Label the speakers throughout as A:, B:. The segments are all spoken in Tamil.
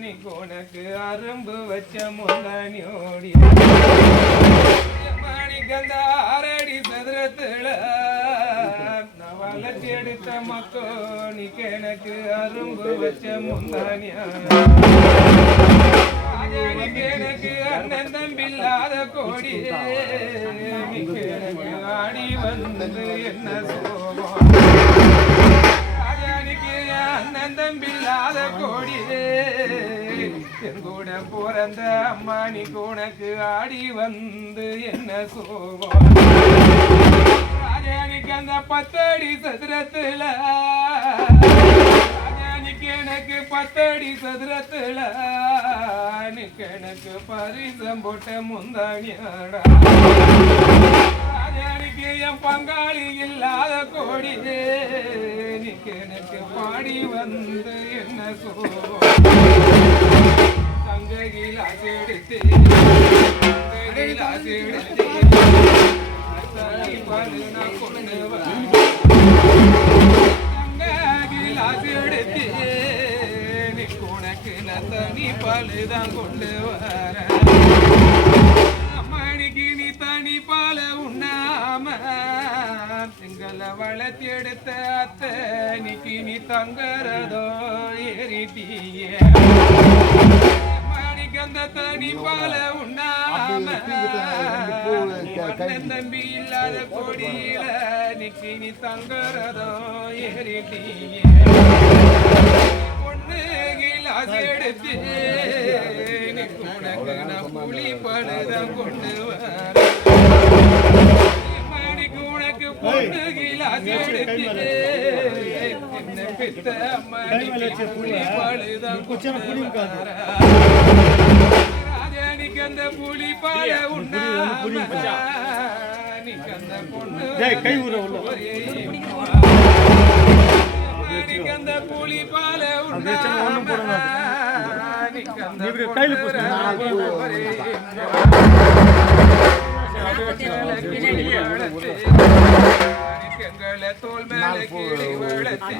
A: நீ உனக்கு அரும்பு வச்ச முன்னாடி மணிக்கந்த ஆரடி சதுரத்துல நான் வளர்ச்சி எடுத்த மக்கோ நீ எனக்கு அரும்பு வச்ச முந்தானியா ராஜானிக்கு எனக்கு அண்ணன் தம்பில்லாத கோடி நீக்கு எனக்கு ஆடி வந்து என்ன சோகம் என் கூட பிறந்த அம்மா நீ உனக்கு ஆடி வந்து என்ன சோகம் ராஜானிக்கு அந்த பத்தடி சதுரத்துல ராஜானிக்கு எனக்கு பத்தடி சதுரத்துல நீக்கு எனக்கு பரிசம் போட்ட முந்தானியாடா. ராஜானிக்கு என் பங்காளி இல்லாத கோடி எனக்கு பாடி வந்து என்ன சோகம் தனி பாலு கொண்டு வரேன் தங்கையில் நீ தனி பால உண்ணாம வளர்த்தி எடுத்த அத்தனிக்கு நீ தங்கறதோ ஏறிட்டியே அந்த தனி பால உண்ணாம தம்பி இல்லாத கொடியில நிக்கி நீ தங்கறதோ ஏறிட்டியே பொண்ணு கிளாஸ் எடுத்து உனக்கு நான் புலி கொண்டு வரேன் நீக்கு அந்த பொண்ணு
B: கை ஊற உள்ள.
A: நீக்கு புலி பால எங்களை தோல் மேலே கீழே வளர்த்து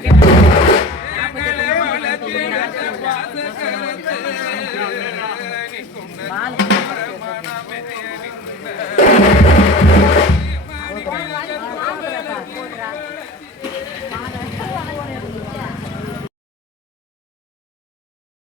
A: எங்களை வளர்த்து பாதுகாத்து நிற்கும் மனமே நின்ற